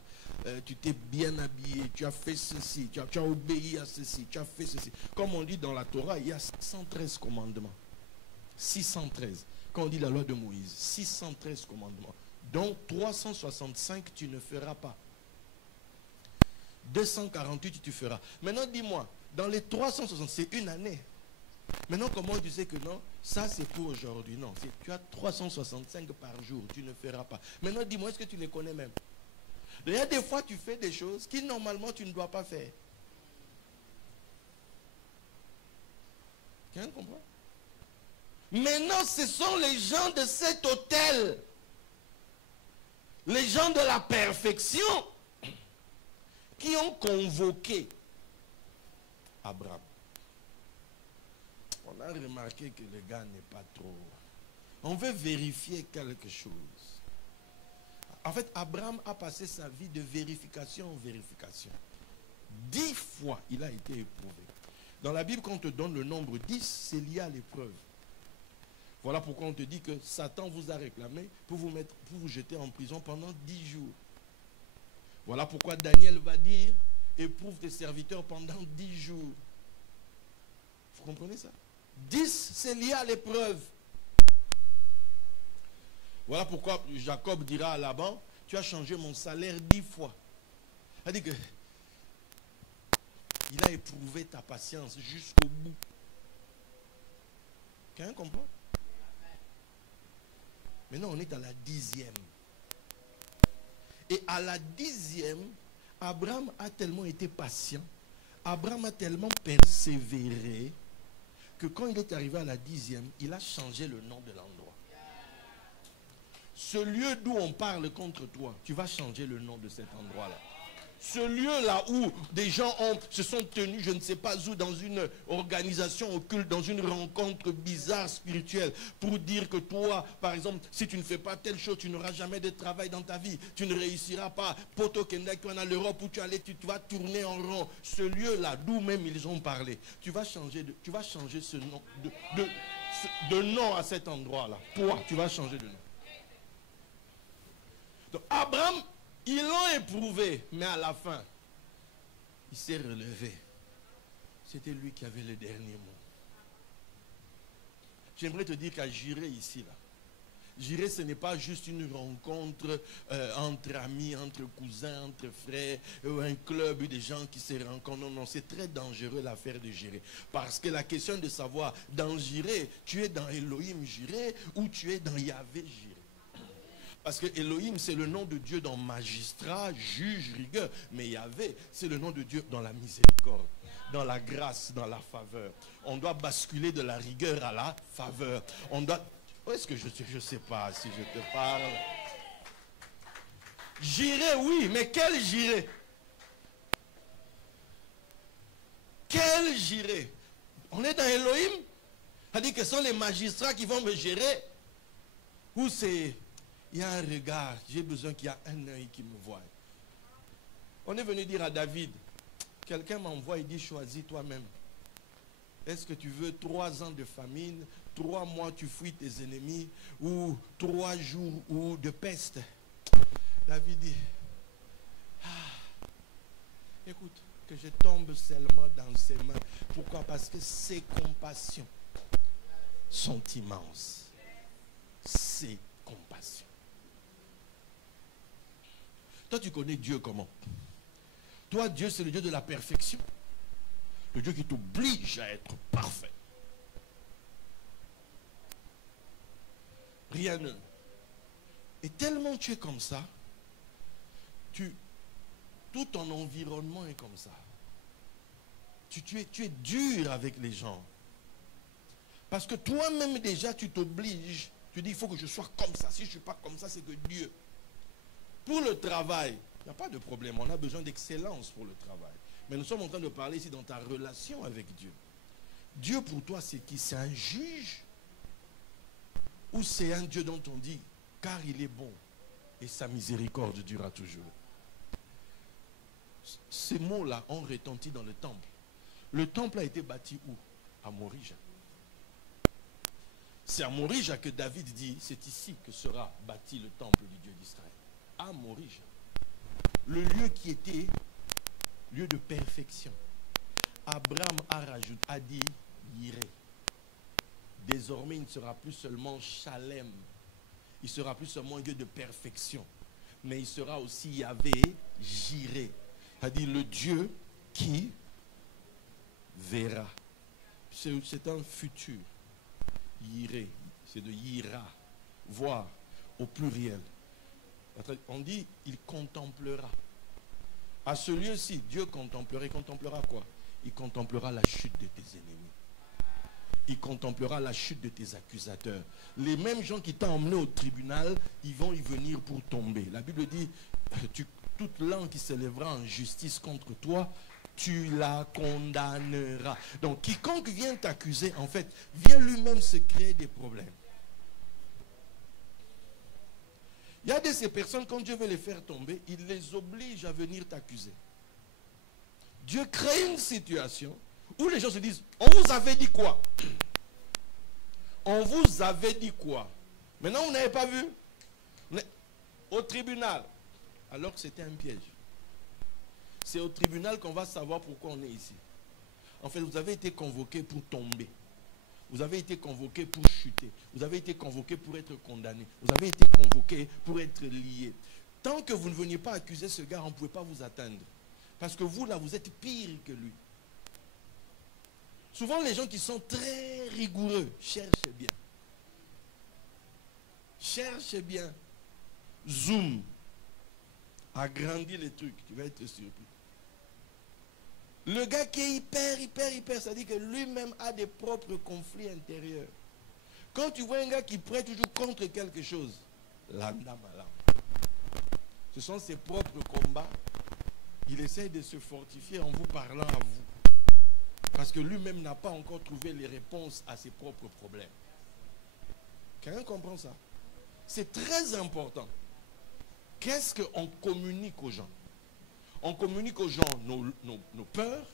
Tu t'es bien habillé, tu as fait ceci, tu as obéi à ceci, tu as fait ceci. Comme on dit dans la Torah, il y a 613 commandements. 613. Quand on dit la loi de Moïse, 613 commandements. Donc 365, tu ne feras pas. 248, tu feras. Maintenant, dis-moi, dans les 360, c'est une année. Maintenant, comment tu sais que non? Ça, c'est pour aujourd'hui. Non, tu as 365 par jour, tu ne feras pas. Maintenant, dis-moi, est-ce que tu les connais même? Il y a des fois, tu fais des choses qui, normalement, tu ne dois pas faire. Quelqu'un comprend? Maintenant, ce sont les gens de cet hôtel, les gens de la perfection, qui ont convoqué Abraham. On a remarqué que le gars n'est pas trop... On veut vérifier quelque chose. En fait, Abraham a passé sa vie de vérification en vérification. 10 fois, il a été éprouvé. Dans la Bible, quand on te donne le nombre 10, c'est lié à l'épreuve. Voilà pourquoi on te dit que Satan vous a réclamé pour vous jeter en prison pendant 10 jours. Voilà pourquoi Daniel va dire, éprouve tes serviteurs pendant 10 jours. Vous comprenez ça? 10, c'est lié à l'épreuve. Voilà pourquoi Jacob dira à Laban, tu as changé mon salaire 10 fois. C'est-à-dire que il a éprouvé ta patience jusqu'au bout. Quelqu'un comprend? Maintenant, on est à la 10e. Et à la 10e, Abraham a tellement été patient, Abraham a tellement persévéré, que quand il est arrivé à la 10e, il a changé le nom de l'endroit. Ce lieu d'où on parle contre toi, tu vas changer le nom de cet endroit-là. Ce lieu-là où des gens se sont tenus, je ne sais pas où, dans une organisation occulte, dans une rencontre bizarre, spirituelle, pour dire que toi, par exemple, si tu ne fais pas telle chose, tu n'auras jamais de travail dans ta vie, tu ne réussiras pas. Poto Kendek, tu es en Europe où tu allais, tu vas tourner en rond. Ce lieu-là, d'où même ils ont parlé, tu vas changer ce nom, de nom à cet endroit-là. Toi, tu vas changer de nom. Donc, Abraham, ils l'ont éprouvé, mais à la fin, il s'est relevé. C'était lui qui avait le dernier mot. J'aimerais te dire qu'à Jiré ici, là, Jiré, ce n'est pas juste une rencontre entre amis, entre cousins, entre frères, un club de gens qui se rencontrent. Non, non, c'est très dangereux l'affaire de Jiré. Parce que la question de savoir, dans Jiré, tu es dans Elohim Jiré ou tu es dans Yahvé Jiré. Parce que Elohim, c'est le nom de Dieu dans magistrat, juge, rigueur. Mais Yahvé, c'est le nom de Dieu dans la miséricorde, dans la grâce, dans la faveur. On doit basculer de la rigueur à la faveur. On doit... Où est-ce que je ne sais pas si je te parle. J'irai, oui, mais quel j'irai? Quel j'irai? On est dans Elohim? C'est-à-dire que ce sont les magistrats qui vont me gérer? Ou c'est... Il y a un regard, j'ai besoin qu'il y ait un œil qui me voie. On est venu dire à David, quelqu'un m'envoie, il dit, choisis toi-même. Est-ce que tu veux 3 ans de famine, 3 mois tu fuis tes ennemis, ou 3 jours ou de peste? David dit, écoute, que je tombe seulement dans ses mains. Pourquoi? Parce que ses compassions sont immenses. Ses compassions. Toi, tu connais Dieu comment? Toi, Dieu, c'est le Dieu de la perfection. Le Dieu qui t'oblige à être parfait. Rien ne. Et tellement tu es comme ça, tout ton environnement est comme ça. Tu es dur avec les gens. Parce que toi-même déjà, tu t'obliges. Tu dis, il faut que je sois comme ça. Si je ne suis pas comme ça, c'est que Dieu. Pour le travail, il n'y a pas de problème. On a besoin d'excellence pour le travail. Mais nous sommes en train de parler ici dans ta relation avec Dieu. Dieu pour toi, c'est qui? C'est un juge? Ou c'est un Dieu dont on dit, car il est bon et sa miséricorde durera toujours? Ces mots-là ont retenti dans le temple. Le temple a été bâti où? À Morija. C'est à Morija que David dit, c'est ici que sera bâti le temple du Dieu d'Israël. À Morija. Le lieu qui était lieu de perfection. Abraham a dit Yireh. Désormais, il ne sera plus seulement Shalem. Il sera plus seulement un lieu de perfection. Mais il sera aussi Yahvé Jireh. C'est-à-dire le Dieu qui verra. C'est un futur. Yireh, c'est de Yira. Voir au pluriel. On dit il contemplera. À ce lieu-ci, Dieu contemplera. Il contemplera quoi? Il contemplera la chute de tes ennemis. Il contemplera la chute de tes accusateurs. Les mêmes gens qui t'ont emmené au tribunal, ils vont y venir pour tomber. La Bible dit, toute langue qui s'élèvera en justice contre toi, tu la condamneras. Donc, quiconque vient t'accuser, en fait, vient lui-même se créer des problèmes. Il y a de ces personnes, quand Dieu veut les faire tomber, il les oblige à venir t'accuser. Dieu crée une situation où les gens se disent, on vous avait dit quoi? On vous avait dit quoi? Maintenant, vous n'avez pas vu? Au tribunal. Alors que c'était un piège. C'est au tribunal qu'on va savoir pourquoi on est ici. En fait, vous avez été convoqué pour tomber. Vous avez été convoqué pour chuter. Vous avez été convoqué pour être condamné. Vous avez été convoqué pour être lié. Tant que vous ne veniez pas accuser ce gars, on ne pouvait pas vous atteindre. Parce que vous, là, vous êtes pire que lui. Souvent, les gens qui sont très rigoureux, cherchez bien. Cherchez bien. Zoom. Agrandis les trucs. Tu vas être surpris. Le gars qui est hyper, ça dit que lui-même a des propres conflits intérieurs. Quand tu vois un gars qui prête toujours contre quelque chose, lambda malam. Ce sont ses propres combats. Il essaie de se fortifier en vous parlant à vous. Parce que lui-même n'a pas encore trouvé les réponses à ses propres problèmes. Quelqu'un comprend ça? C'est très important. Qu'est-ce qu'on communique aux gens? On communique aux gens nos peurs,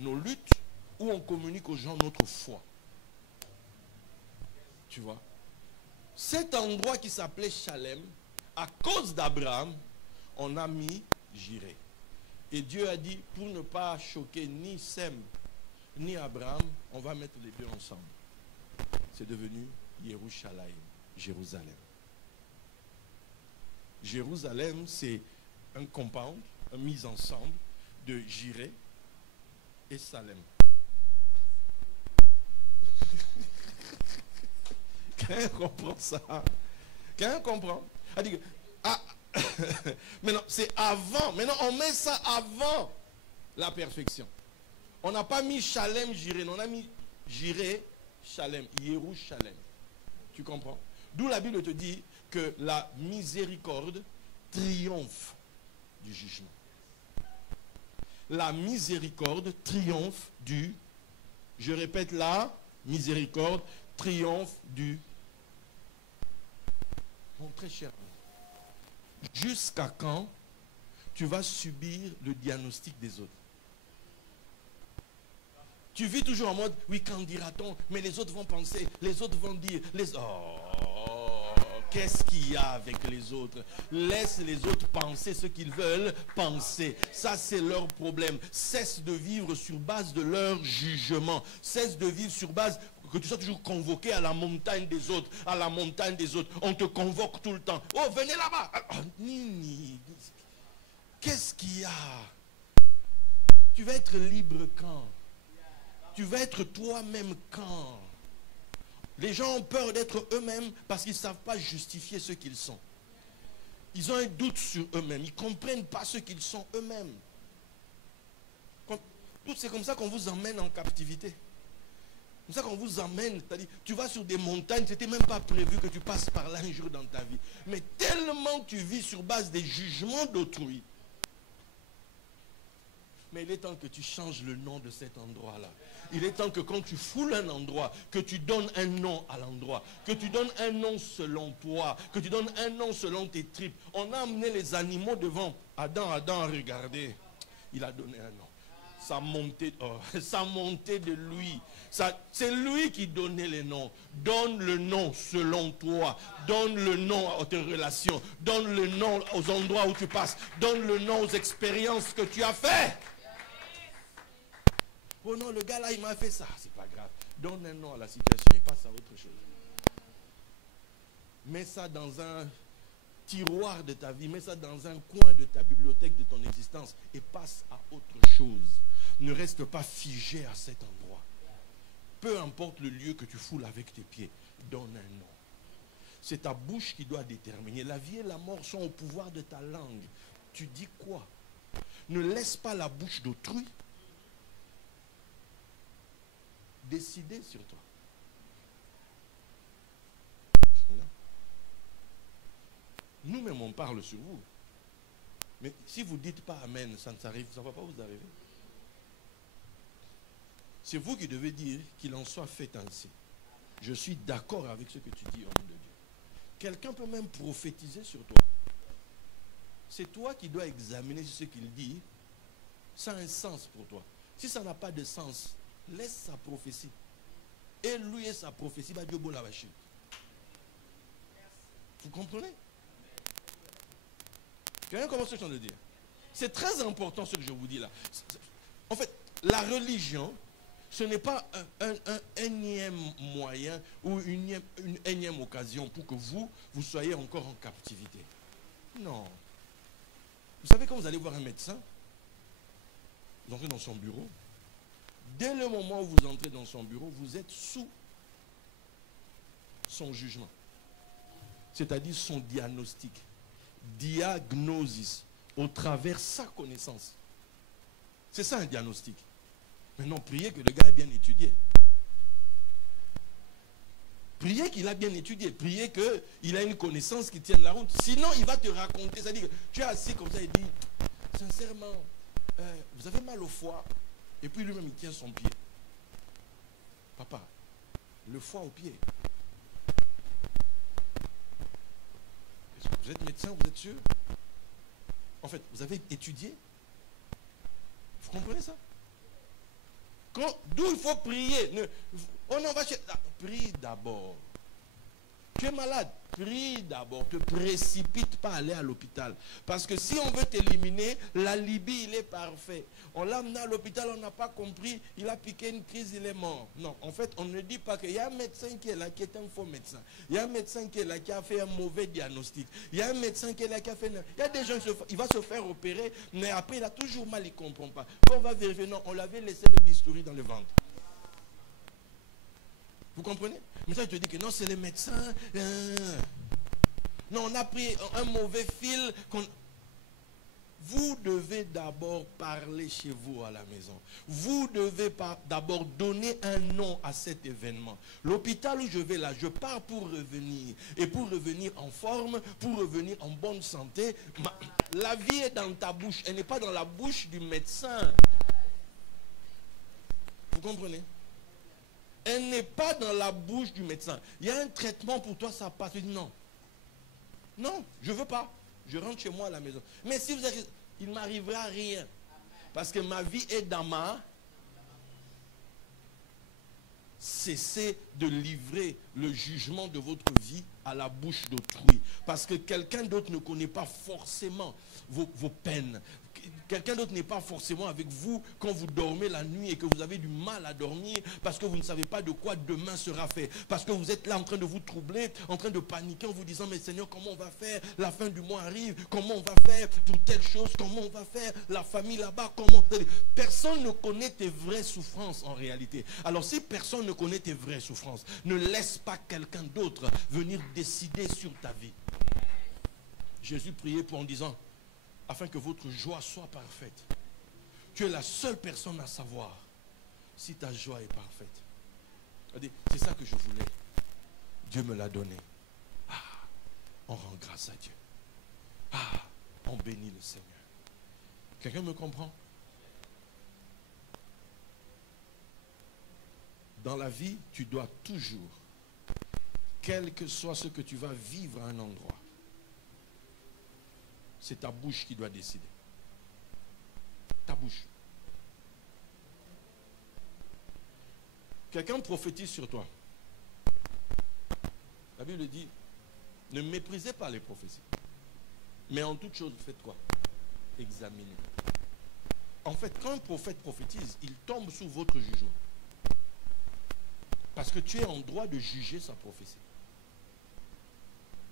nos luttes, ou on communique aux gens notre foi. Tu vois? Cet endroit qui s'appelait Shalem, à cause d'Abraham, on a mis Jireh. Et Dieu a dit, pour ne pas choquer ni Sem, ni Abraham, on va mettre les deux ensemble. C'est devenu Yerushalayim, Jérusalem. Jérusalem, c'est un compound, une mise ensemble de Jireh et Salem. Quelqu'un comprend ça? Quelqu'un comprend? Maintenant, c'est avant. Maintenant, on met ça avant la perfection. On n'a pas mis Shalem, Jireh. On a mis Jireh, Shalem, Yerushalem. Tu comprends? D'où la Bible te dit que la miséricorde triomphe du jugement. La miséricorde triomphe du... Je répète, la miséricorde triomphe du... Mon très cher, jusqu'à quand tu vas subir le diagnostic des autres? Tu vis toujours en mode, oui, qu'en dira-t-on? Mais les autres vont penser, les autres vont dire, oh, qu'est-ce qu'il y a avec les autres? Laisse les autres penser ce qu'ils veulent penser. Ça, c'est leur problème. Cesse de vivre sur base de leur jugement. Cesse de vivre sur base que tu sois toujours convoqué à la montagne des autres, à la montagne des autres. On te convoque tout le temps. Oh, venez là-bas. Qu'est-ce qu'il y a? Tu vas être libre quand? Tu vas être toi-même quand? Les gens ont peur d'être eux-mêmes parce qu'ils ne savent pas justifier ce qu'ils sont. Ils ont un doute sur eux-mêmes. Ils ne comprennent pas ce qu'ils sont eux-mêmes. C'est comme ça qu'on vous emmène en captivité. C'est comme ça qu'on vous emmène. C'est-à-dire, tu vas sur des montagnes, ce n'était même pas prévu que tu passes par là un jour dans ta vie. Mais tellement tu vis sur base des jugements d'autrui. Mais il est temps que tu changes le nom de cet endroit-là. Il est temps que quand tu foules un endroit, que tu donnes un nom à l'endroit. Que tu donnes un nom selon toi. Que tu donnes un nom selon tes tripes. On a amené les animaux devant. Adam, regardez. Il a donné un nom. Ça montait de lui. C'est lui qui donnait les noms. Donne le nom selon toi. Donne le nom à tes relations. Donne le nom aux endroits où tu passes. Donne le nom aux expériences que tu as faites. Oh non, le gars là, il m'a fait ça. C'est pas grave. Donne un nom à la situation et passe à autre chose. Mets ça dans un tiroir de ta vie. Mets ça dans un coin de ta bibliothèque, de ton existence. Et passe à autre chose. Ne reste pas figé à cet endroit. Peu importe le lieu que tu foules avec tes pieds. Donne un nom. C'est ta bouche qui doit déterminer. La vie et la mort sont au pouvoir de ta langue. Tu dis quoi? Ne laisse pas la bouche d'autrui décider sur toi. Nous-mêmes, on parle sur vous. Mais si vous ne dites pas Amen, ça ne va pas vous arriver. C'est vous qui devez dire qu'il en soit fait ainsi. Je suis d'accord avec ce que tu dis, homme de Dieu. Quelqu'un peut même prophétiser sur toi. C'est toi qui dois examiner si ce qu'il dit, ça a un sens pour toi. Si ça n'a pas de sens, laisse sa prophétie. Et lui et sa prophétie, va Dieu la vache. Vous comprenez? Quelqu'un commence ce que je viens de dire. C'est très important ce que je vous dis là. En fait, la religion, ce n'est pas un énième moyen ou une énième occasion pour que vous soyez encore en captivité. Non. Vous savez, quand vous allez voir un médecin, vous entrez dans son bureau. Dès le moment où vous entrez dans son bureau, vous êtes sous son jugement. C'est-à-dire son diagnostic. Diagnosis. Au travers sa connaissance. C'est ça un diagnostic. Maintenant, priez que le gars ait bien étudié. Priez qu'il a bien étudié. Priez qu'il a une connaissance qui tienne la route. Sinon, il va te raconter. C'est-à-dire que tu es assis comme ça et dit, sincèrement, vous avez mal au foie. Et puis lui-même, il tient son pied. Papa, le foie au pied. Est-ce que vous êtes médecin, vous êtes sûr? En fait, vous avez étudié? Vous comprenez ça? D'où il faut prier. Prie d'abord. Tu es malade, prie d'abord. Ne te précipite pas à aller à l'hôpital. Parce que si on veut t'éliminer, l'alibi, il est parfait. On l'a amené à l'hôpital, on n'a pas compris, il a piqué une crise, il est mort. Non, en fait, on ne dit pas qu'il y a un médecin qui est là, qui est un faux médecin. Il y a un médecin qui est là, qui a fait un mauvais diagnostic. Il y a un médecin qui est là, qui a fait... Il y a des gens, il va se faire opérer, mais après, il a toujours mal, il ne comprend pas. Quand on va vérifier, non, on l'avait laissé le bistouri dans le ventre. Vous comprenez? Mais ça, je te dis que non, c'est les médecins. Non, on a pris un mauvais fil. Vous devez d'abord parler chez vous à la maison. Vous devez d'abord donner un nom à cet événement. L'hôpital où je vais là, je pars pour revenir. Et pour revenir en forme, pour revenir en bonne santé. La vie est dans ta bouche. Elle n'est pas dans la bouche du médecin. Vous comprenez? Elle n'est pas dans la bouche du médecin. Il y a un traitement pour toi, ça passe. Tu dis non. Non, je ne veux pas. Je rentre chez moi à la maison. Mais si vous êtes... Il ne m'arrivera rien. Parce que ma vie est dans ma... cessez de livrer le jugement de votre vie à la bouche d'autrui. Parce que quelqu'un d'autre ne connaît pas forcément vos peines. Quelqu'un d'autre n'est pas forcément avec vous quand vous dormez la nuit et que vous avez du mal à dormir parce que vous ne savez pas de quoi demain sera fait. Parce que vous êtes là en train de vous troubler, en train de paniquer en vous disant, mais Seigneur, comment on va faire? La fin du mois arrive, comment on va faire pour telle chose? Comment on va faire? La famille là-bas, comment? Personne ne connaît tes vraies souffrances en réalité. Alors si personne ne connaît tes vraies souffrances, ne laisse pas quelqu'un d'autre venir décider sur ta vie. Jésus priait pour en disant, afin que votre joie soit parfaite. Tu es la seule personne à savoir si ta joie est parfaite. C'est ça que je voulais. Dieu me l'a donné. Ah, on rend grâce à Dieu. Ah, on bénit le Seigneur. Quelqu'un me comprend? Dans la vie, tu dois toujours, quel que soit ce que tu vas vivre à un endroit, c'est ta bouche qui doit décider. Ta bouche. Quelqu'un prophétise sur toi. La Bible dit, ne méprisez pas les prophéties. Mais en toute chose, faites quoi? Examinez. En fait, quand un prophète prophétise, il tombe sous votre jugement. Parce que tu es en droit de juger sa prophétie.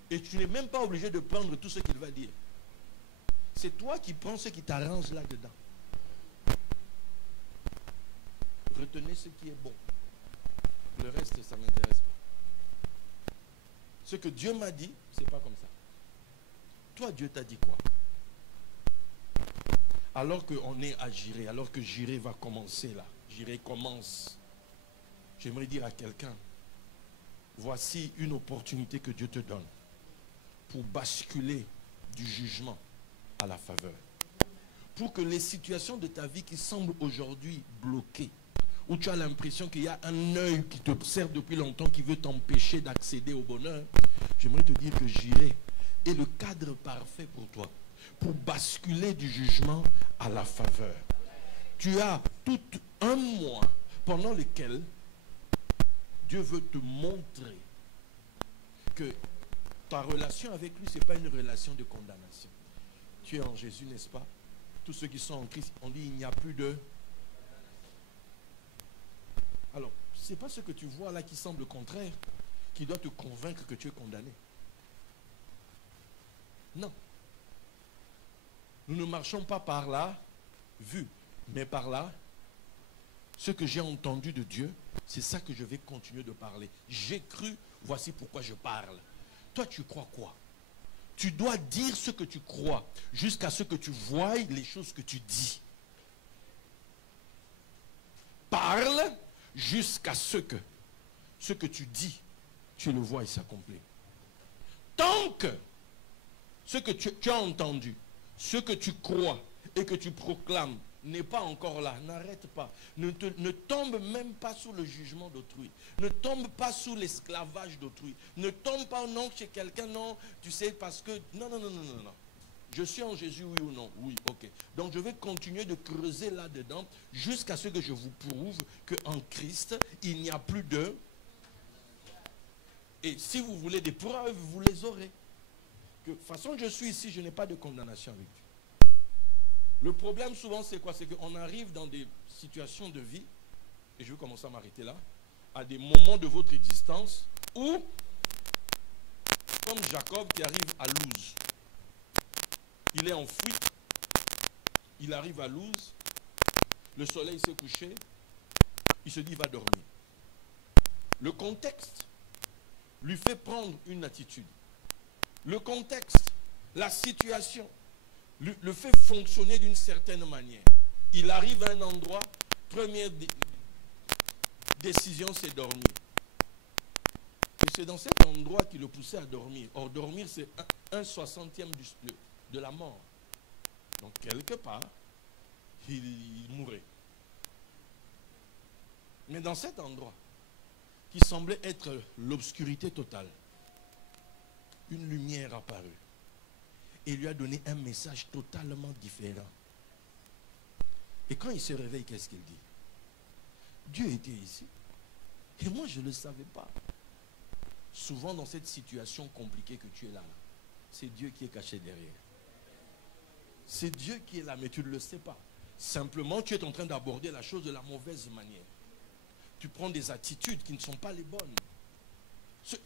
Et tu n'es même pas obligé de prendre tout ce qu'il va dire. C'est toi qui prends ce qui t'arrange là-dedans. Retenez ce qui est bon. Le reste, ça ne m'intéresse pas. Ce que Dieu m'a dit, ce n'est pas comme ça. Toi, Dieu t'a dit quoi? Alors qu'on est à Jiré, alors que Jiré va commencer là. Jiré commence. J'aimerais dire à quelqu'un, voici une opportunité que Dieu te donne pour basculer du jugement à la faveur. Pour que les situations de ta vie qui semblent aujourd'hui bloquées, où tu as l'impression qu'il y a un œil qui t'observe depuis longtemps, qui veut t'empêcher d'accéder au bonheur, j'aimerais te dire que Jiré est le cadre parfait pour toi, pour basculer du jugement à la faveur. Tu as tout un mois pendant lequel Dieu veut te montrer que ta relation avec lui, ce n'est pas une relation de condamnation. Tu es en Jésus, n'est-ce pas? Tous ceux qui sont en Christ, on dit il n'y a plus de... Alors, ce n'est pas ce que tu vois là qui semble contraire, qui doit te convaincre que tu es condamné. Non. Nous ne marchons pas par là, vu, mais par là. Ce que j'ai entendu de Dieu, c'est ça que je vais continuer de parler. J'ai cru, voici pourquoi je parle. Toi, tu crois quoi? Tu dois dire ce que tu crois jusqu'à ce que tu voies les choses que tu dis. Parle jusqu'à ce que tu dis, tu le vois et s'accomplit. Tant que ce que tu as entendu, ce que tu crois et que tu proclames n'est pas encore là, n'arrête pas. Ne tombe même pas sous le jugement d'autrui. Ne tombe pas sous l'esclavage d'autrui. Ne tombe pas non chez quelqu'un, non, tu sais, parce que... Non. Je suis en Jésus, oui ou non? Oui, ok. Donc je vais continuer de creuser là-dedans jusqu'à ce que je vous prouve qu'en Christ, il n'y a plus de... Et si vous voulez des preuves, vous les aurez. De toute façon, je suis ici, je n'ai pas de condamnation avec Dieu. Le problème souvent c'est quoi? C'est qu'on arrive dans des situations de vie, et je vais commencer à m'arrêter là, à des moments de votre existence où, comme Jacob qui arrive à Luz, il est en fuite, il arrive à Luz, le soleil s'est couché, il se dit il va dormir. Le contexte lui fait prendre une attitude. Le contexte, la situation, le fait fonctionner d'une certaine manière. Il arrive à un endroit, première décision, c'est dormir. Et c'est dans cet endroit qui le poussait à dormir. Or, dormir, c'est un soixantième de la mort. Donc, quelque part, il mourait. Mais dans cet endroit, qui semblait être l'obscurité totale, une lumière apparut. Et lui a donné un message totalement différent. Et quand il se réveille, qu'est-ce qu'il dit? Dieu était ici. Et moi, je ne le savais pas. Souvent, dans cette situation compliquée que tu es là, c'est Dieu qui est caché derrière. C'est Dieu qui est là, mais tu ne le sais pas. Simplement, tu es en train d'aborder la chose de la mauvaise manière. Tu prends des attitudes qui ne sont pas les bonnes.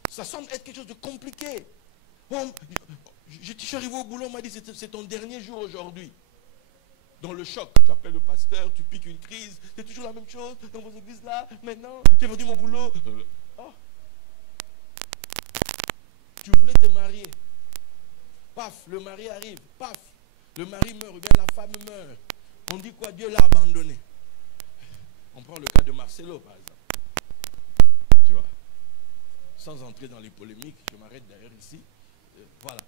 Ça semble être quelque chose de compliqué. Je suis arrivé au boulot, on m'a dit c'est ton dernier jour aujourd'hui. Dans le choc, tu appelles le pasteur, tu piques une crise, c'est toujours la même chose dans vos églises là. Maintenant, j'ai vendu mon boulot. Oh. Tu voulais te marier. Paf, le mari arrive. Paf, le mari meurt, ou bien la femme meurt. On dit quoi? Dieu l'a abandonné. On prend le cas de Marcelo, par exemple. Tu vois. Sans entrer dans les polémiques, je m'arrête derrière ici. Voilà.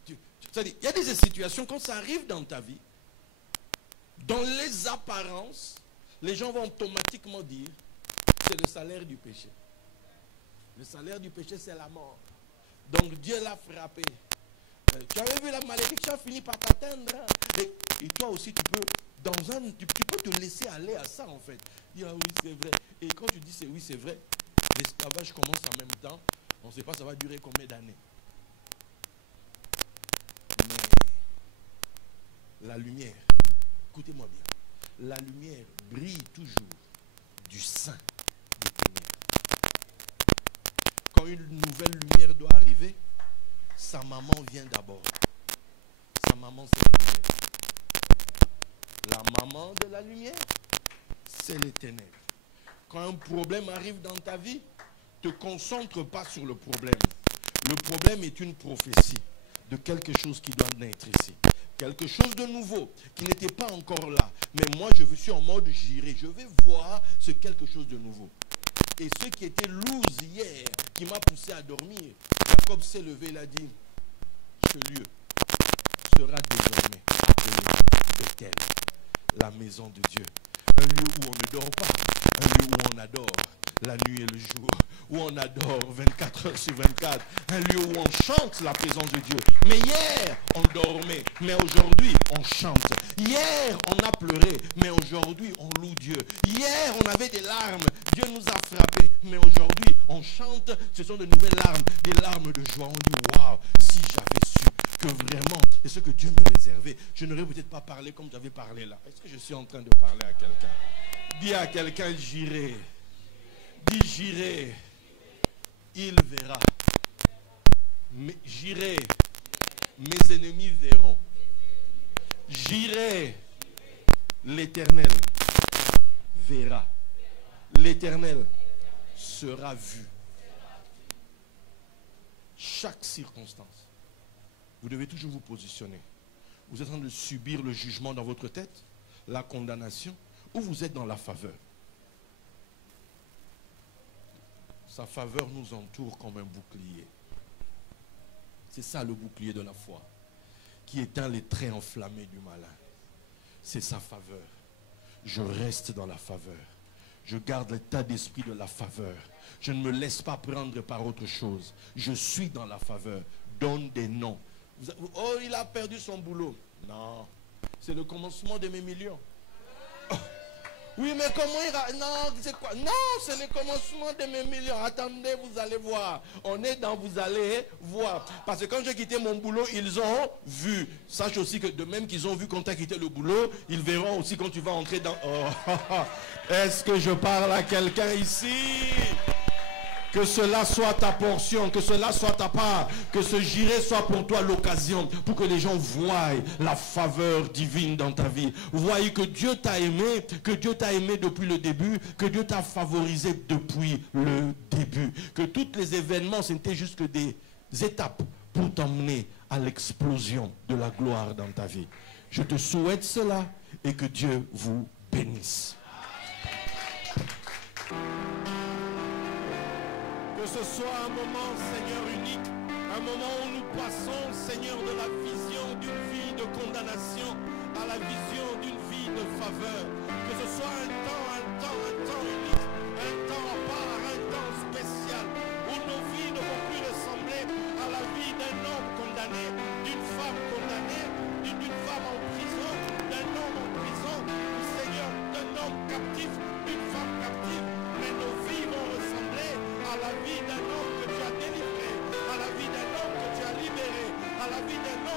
C'est-à-dire, il y a des situations, quand ça arrive dans ta vie, dans les apparences, les gens vont automatiquement dire, c'est le salaire du péché. Le salaire du péché, c'est la mort. Donc Dieu l'a frappé. Tu avais vu la malédiction finit par t'atteindre. Et toi aussi, tu peux te laisser aller à ça, en fait. Dire, ah oui, c'est vrai. Et quand tu dis oui, c'est vrai, l'esclavage commence en même temps. On ne sait pas ça va durer combien d'années. Mais la lumière, écoutez-moi bien, la lumière brille toujours du sein des ténèbres. Quand une nouvelle lumière doit arriver, sa maman vient d'abord. Sa maman, c'est les ténèbres. La maman de la lumière, c'est les ténèbres. Quand un problème arrive dans ta vie, ne te concentre pas sur le problème. Le problème est une prophétie de quelque chose qui doit naître ici. Quelque chose de nouveau qui n'était pas encore là. Mais moi, je suis en mode j'irai. Je vais voir ce quelque chose de nouveau. Et ce qui était loose hier, qui m'a poussé à dormir, Jacob s'est levé, il a dit, ce lieu sera désormais appelé Bethel, la maison de Dieu. Un lieu où on ne dort pas, un lieu où on adore la nuit et le jour, où on adore 24 heures sur 24, un lieu où on chante la présence de Dieu. Mais hier, on dormait, mais aujourd'hui, on chante. Hier, on a pleuré, mais aujourd'hui, on loue Dieu. Hier, on avait des larmes, Dieu nous a frappés, mais aujourd'hui, on chante, ce sont de nouvelles larmes, des larmes de joie. On dit, waouh, si j'avais su que vraiment, c'est ce que Dieu me réservait, je n'aurais peut-être pas parlé comme j'avais parlé là. Est-ce que je suis en train de parler à quelqu'un? Dis à quelqu'un, j'irai. Dis, j'irai. Il verra. Mais j'irai. Mes ennemis verront. J'irai. L'Éternel verra. L'Éternel sera vu. Chaque circonstance. Vous devez toujours vous positionner. Vous êtes en train de subir le jugement dans votre tête, la condamnation, ou vous êtes dans la faveur. Sa faveur nous entoure comme un bouclier. C'est ça le bouclier de la foi, qui éteint les traits enflammés du malin. C'est sa faveur. Je reste dans la faveur. Je garde l'état d'esprit de la faveur. Je ne me laisse pas prendre par autre chose. Je suis dans la faveur. Donne des noms. Oh, il a perdu son boulot. Non, c'est le commencement de mes millions. Oh. Oui, mais comment il va... Non, c'est quoi? Non, c'est le commencement de mes millions. Attendez, vous allez voir. On est dans vous allez voir. Parce que quand j'ai quitté mon boulot, ils ont vu. Sache aussi que de même qu'ils ont vu quand tu as quitté le boulot, ils verront aussi quand tu vas entrer dans... Oh. Est-ce que je parle à quelqu'un ici? Que cela soit ta portion, que cela soit ta part, que ce j'irai soit pour toi l'occasion pour que les gens voient la faveur divine dans ta vie. Voyez que Dieu t'a aimé, depuis le début, que Dieu t'a favorisé depuis le début. Que tous les événements, c'était juste que des étapes pour t'emmener à l'explosion de la gloire dans ta vie. Je te souhaite cela et que Dieu vous bénisse. Que ce soit un moment, Seigneur, unique, un moment où nous passons, Seigneur, de la vision d'une vie de condamnation à la vision d'une vie de faveur. Que ce soit un temps unique, un temps à part, un temps spécial, où nos vies ne vont plus ressembler à la vie d'un homme condamné, d'une femme condamnée, d'une femme en prison, d'un homme en prison, Seigneur, d'un homme captif, d'une femme captive, mais nos vies vont ressembler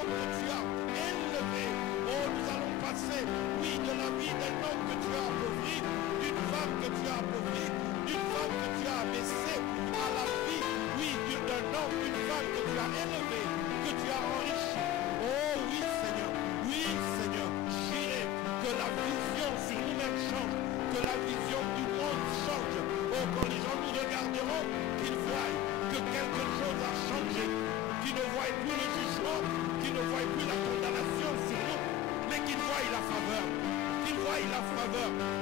homme que tu as élevé. Oh, nous allons passer, oui, de la vie d'un homme que tu as appauvri, d'une femme que tu as appauvri, d'une femme que tu as abaissée, à la vie, oui, d'un homme, d'une femme que tu as élevé, que tu as enrichi. Oh oui, Seigneur, j'irai, que la vision sur nous-mêmes change, que la vision du monde change. Oh, quand les gens nous regarderont, qu'ils voient que quelque chose a changé, qu'ils ne voient plus le jugement, qu'ils ne voient plus la condamnation sur nous, mais qu'ils voient la faveur, qu'ils voient la faveur.